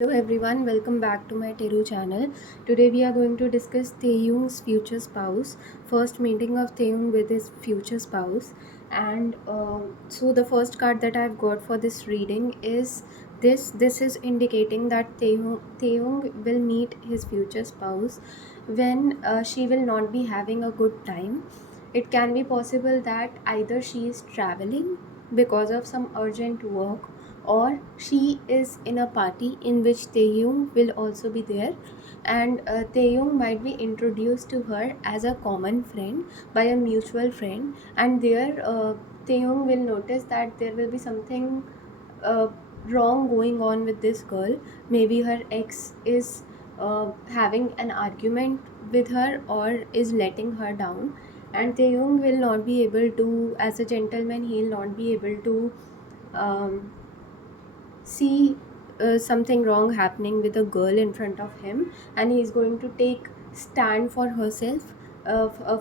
Hello everyone, welcome back to my Teru channel. Today we are going to discuss Taeyong's future spouse, first meeting of Taeyong with his future spouse. And so the first card that I've got for this reading is this. This is indicating that Taeyong will meet his future spouse when she will not be having a good time. It can be possible that either she is traveling because of some urgent work, or she is in a party in which Taeyong will also be there, and Taeyong might be introduced to her as a common friend by a mutual friend, and there Taeyong will notice that there will be something uh, wrong going on with this girl. Maybe her ex is having an argument with her or is letting her down, and Taeyong will not be able to, as a gentleman, he'll not be able to um, see something wrong happening with a girl in front of him, and he's going to take stand for herself,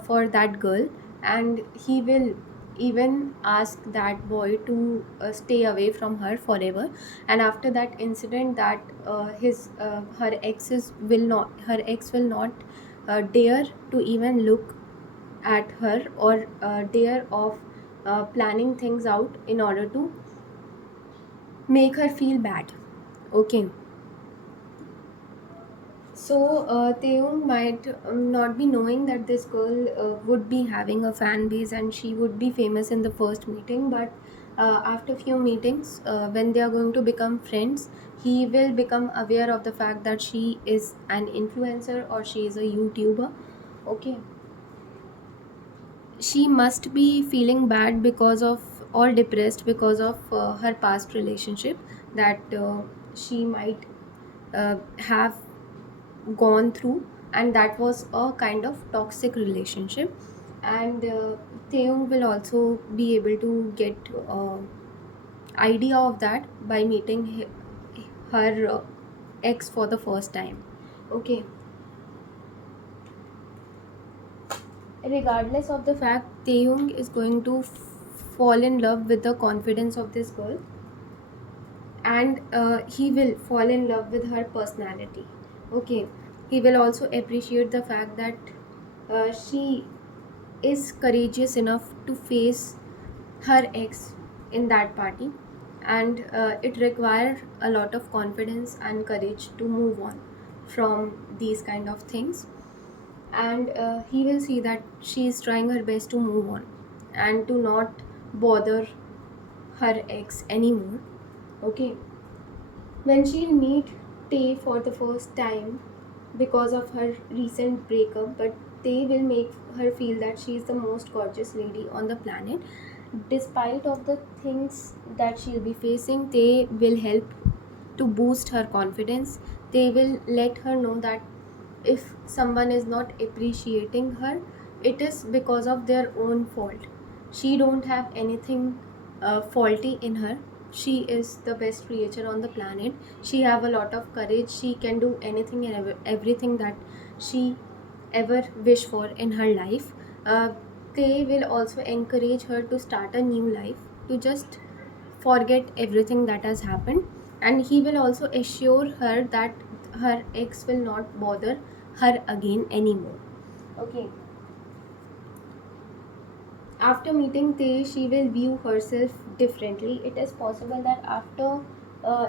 for that girl, and he will even ask that boy to stay away from her forever. And after that incident, that his her ex will not dare to even look at her, or dare of planning things out in order to make her feel bad. Okay. So Taeyong might not be knowing that this girl would be having a fan base and she would be famous in the first meeting, but after few meetings, when they are going to become friends, he will become aware of the fact that she is an influencer or she is a YouTuber. Okay. She must be feeling bad because of, or depressed because of her past relationship, that she might have gone through, and that was a kind of toxic relationship. And Taeyong will also be able to get idea of that by meeting her ex for the first time. Okay. Regardless of the fact, Taeyong is going to fall in love with the confidence of this girl, and he will fall in love with her personality. Okay. He will also appreciate the fact that she is courageous enough to face her ex in that party, and it requires a lot of confidence and courage to move on from these kind of things. And he will see that she is trying her best to move on and to not bother her ex anymore. Okay. When she'll meet Tay for the first time because of her recent breakup, but Tay will make her feel that she is the most gorgeous lady on the planet. Despite of the things that she'll be facing, Tay will help to boost her confidence. They will let her know that if someone is not appreciating her, it is because of their own fault. She don't have anything faulty in her. She is the best creature on the planet. She have a lot of courage. She can do anything and everything that she ever wish for in her life. uh, they will also encourage her to start a new life, to just forget everything that has happened, and he will also assure her that her ex will not bother her again anymore. Okay. After meeting Tay, she will view herself differently. It is possible that after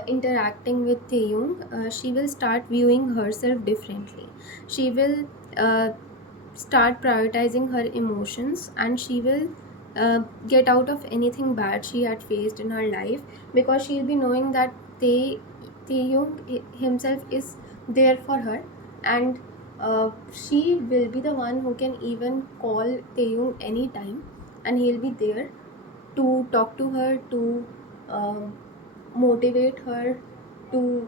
interacting with Taeyong, she will start viewing herself differently. She will start prioritizing her emotions, and she will get out of anything bad she had faced in her life, because she'll be knowing that Taeyong himself is there for her, and she will be the one who can even call Taeyong anytime, and he'll be there to talk to her, to um, motivate her, to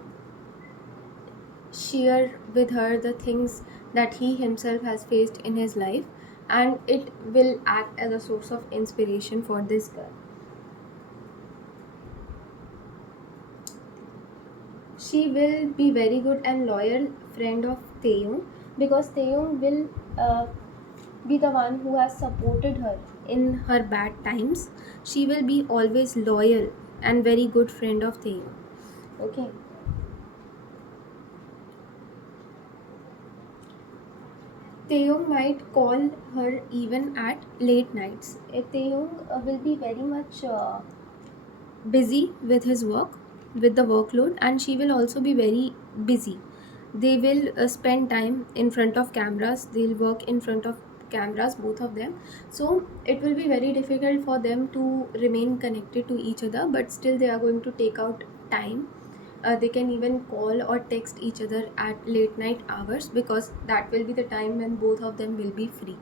share with her the things that he himself has faced in his life, and it will act as a source of inspiration for this girl. She will be very good and loyal friend of Taeyong, because Taeyong will be the one who has supported her in her bad times. She will be always loyal and very good friend of Taeyong. Okay. Taeyong might call her even at late nights. Taeyong will be very much busy with his work, with the workload, and she will also be very busy. They will spend time in front of cameras, they'll work in front of cameras, both of them. So it will be very difficult for them to remain connected to each other, but still they are going to take out time. They can even call or text each other at late night hours, because that will be the time when both of them will be free.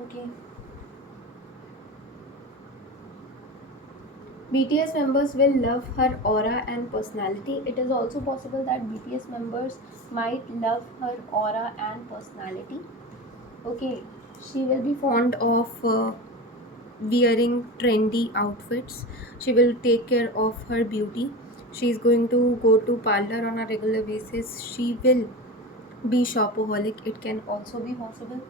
Okay. BTS members will love her aura and personality. It is also possible that BTS members might love her aura and personality. Okay, she will be fond of wearing trendy outfits. She will take care of her beauty. She is going to go to parlor on a regular basis. She will be shopaholic. It can also be possible.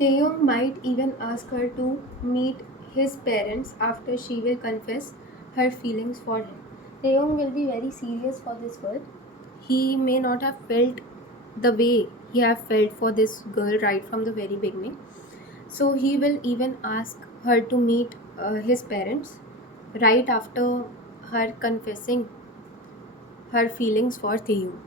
Taeyong might even ask her to meet his parents after she will confess her feelings for him. Taeyong will be very serious for this girl. He may not have felt the way he have felt for this girl right from the very beginning. So he will even ask her to meet his parents right after her confessing her feelings for Taeyong.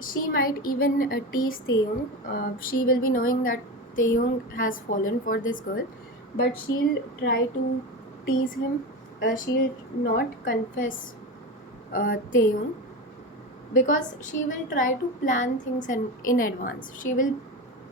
She might even tease Taeyong. She will be knowing that Taeyong has fallen for this girl, but she'll try to tease him. She'll not confess Taeyong, because she will try to plan things in advance. She will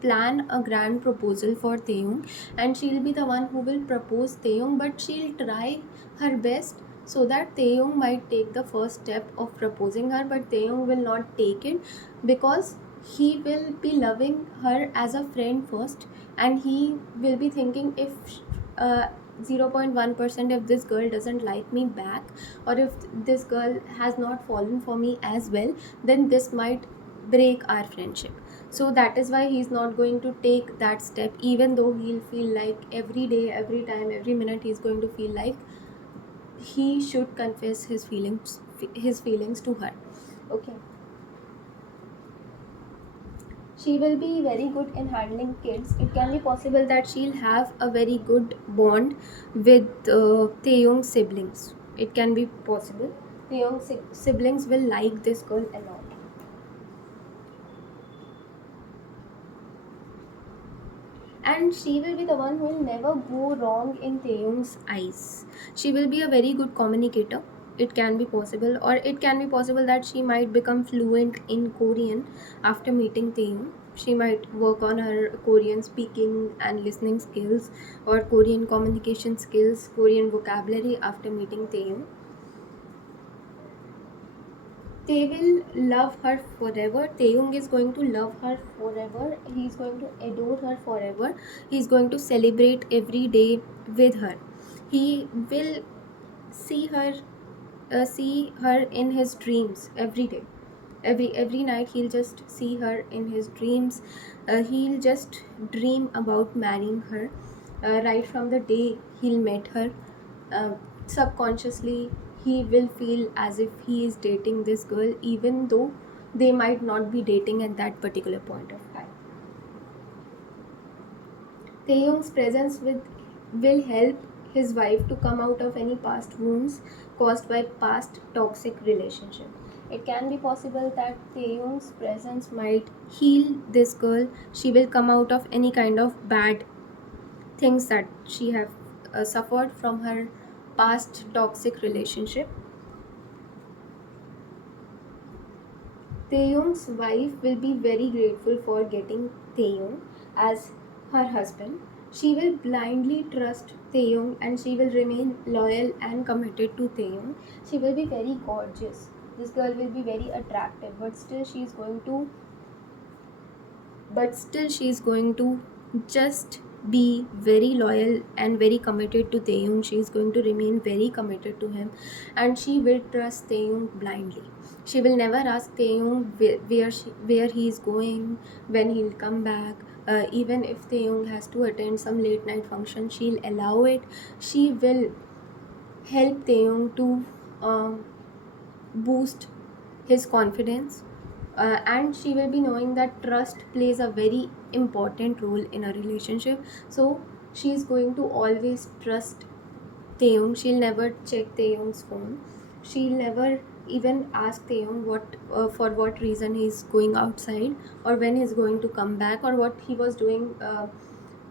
plan a grand proposal for Taeyong, and she'll be the one who will propose Taeyong, but she'll try her best so that Taeyong might take the first step of proposing her, but Taeyong will not take it, because he will be loving her as a friend first, and he will be thinking, if uh, 0.1% if this girl doesn't like me back, or if this girl has not fallen for me as well, then this might break our friendship. So that is why he's not going to take that step, even though he'll feel like every day, every time, every minute he's going to feel like he should confess his feelings to her. Okay. She will be very good in handling kids. It can be possible that she'll have a very good bond with Taeyong's siblings. It can be possible. Taeyong's siblings will like this girl a lot. And she will be the one who will never go wrong in Taeyong's eyes. She will be a very good communicator. It can be possible, or it can be possible that she might become fluent in Korean after meeting Taeyong. She might work on her Korean speaking and listening skills, or Korean communication skills, Korean vocabulary after meeting Taeyong. They will love her forever. Taeyong is going to love her forever. He's going to adore her forever. He's going to celebrate every day with her. He will see her, see her in his dreams every day. Every night he'll just see her in his dreams. He'll just dream about marrying her. Right from the day he'll met her, uh, subconsciously he will feel as if he is dating this girl, even though they might not be dating at that particular point of time. Taeyong's presence will help his wife to come out of any past wounds caused by past toxic relationship. It can be possible that Taeyong's presence might heal this girl. She will come out of any kind of bad things that she have suffered from her past toxic relationship. Taeyong's wife will be very grateful for getting Taeyong as her husband. She will blindly trust Taeyong, and she will remain loyal and committed to Taeyong. She will be very gorgeous. This girl will be very attractive, but still she is going to just be very loyal and very committed to Taeyong. She is going to remain very committed to him, and she will trust Taeyong blindly. She will never ask Taeyong where he is going, when he'll come back. Even if Taeyong has to attend some late night function, she'll allow it. She will help Taeyong to um, boost his confidence, and she will be knowing that trust plays a very important role in a relationship. So she is going to always trust Taeyong. She'll never check Taeyong's phone. She'll never even ask Taeyong for what reason he's going outside, or when he's going to come back, or what he was doing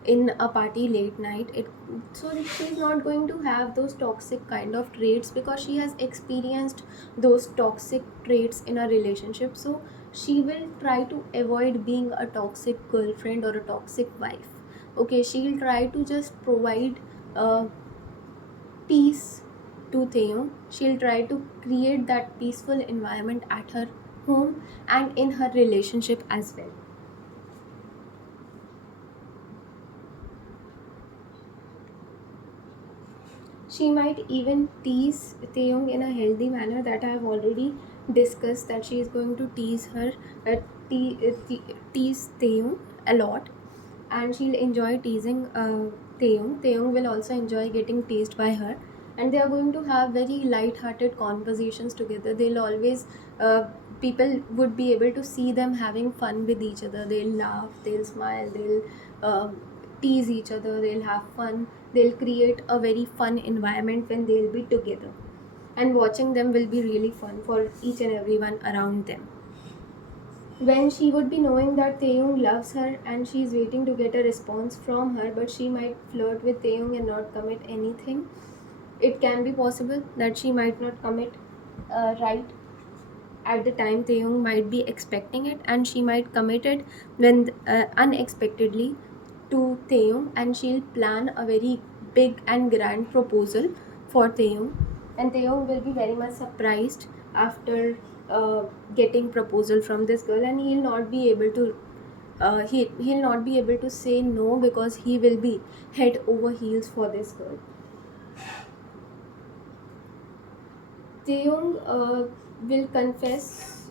in a party late night. So she's not going to have those toxic kind of traits, because she has experienced those toxic traits in a relationship. So she will try to avoid being a toxic girlfriend or a toxic wife. Okay, she'll try to just provide uh, peace to Taeyong. She'll try to create that peaceful environment at her home and in her relationship as well. She might even tease Taeyong in a healthy manner, that I have already discussed, that she is going to tease her, tease Taeyong a lot, and she'll enjoy teasing Taeyong. Taeyong will also enjoy getting teased by her, and they are going to have very light-hearted conversations together. They'll always, people would be able to see them having fun with each other. They'll laugh, they'll smile, they'll tease each other, they'll have fun, they'll create a very fun environment when they'll be together. And watching them will be really fun for each and everyone around them. When she would be knowing that Taeyong loves her and she's waiting to get a response from her, but she might flirt with Taeyong and not commit anything, it can be possible that she might not commit right at the time Taeyong might be expecting it, and she might commit it when unexpectedly to Taeyong, and she'll plan a very big and grand proposal for Taeyong, and Taeyong will be very much surprised after getting proposal from this girl, and he'll not be able to he'll not be able to say no, because he will be head over heels for this girl. Taeyong will confess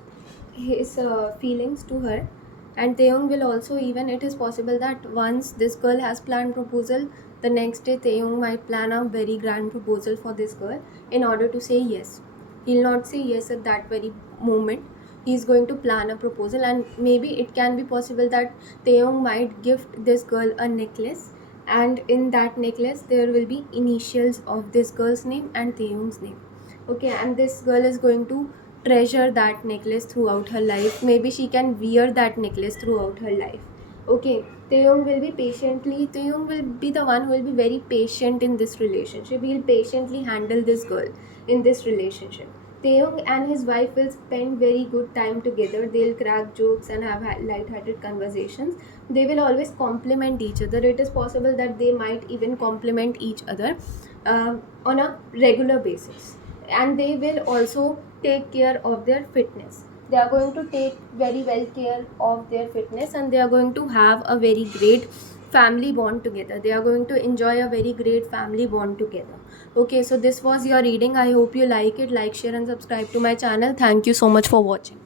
his feelings to her, and Taeyong will also, even it is possible that once this girl has planned proposal, the next day Taeyong might plan a very grand proposal for this girl in order to say yes. He'll not say yes at that very moment. He's going to plan a proposal, and maybe it can be possible that Taeyong might gift this girl a necklace, and in that necklace there will be initials of this girl's name and Taeyong's name. Okay, and this girl is going to treasure that necklace throughout her life. Maybe she can wear that necklace throughout her life. Okay, Taeyong will be the one who will be very patient in this relationship. He'll patiently handle this girl in this relationship. Taeyong and his wife will spend very good time together. They'll crack jokes and have light-hearted conversations. They will always compliment each other. It is possible that they might even compliment each other on a regular basis, and they will also take care of their fitness. They are going to take very well care of their fitness, and they are going to have a very great family bond together. They are going to enjoy a very great family bond together. Okay, so this was your reading. I hope you like it. Like, share and subscribe to my channel. Thank you so much for watching.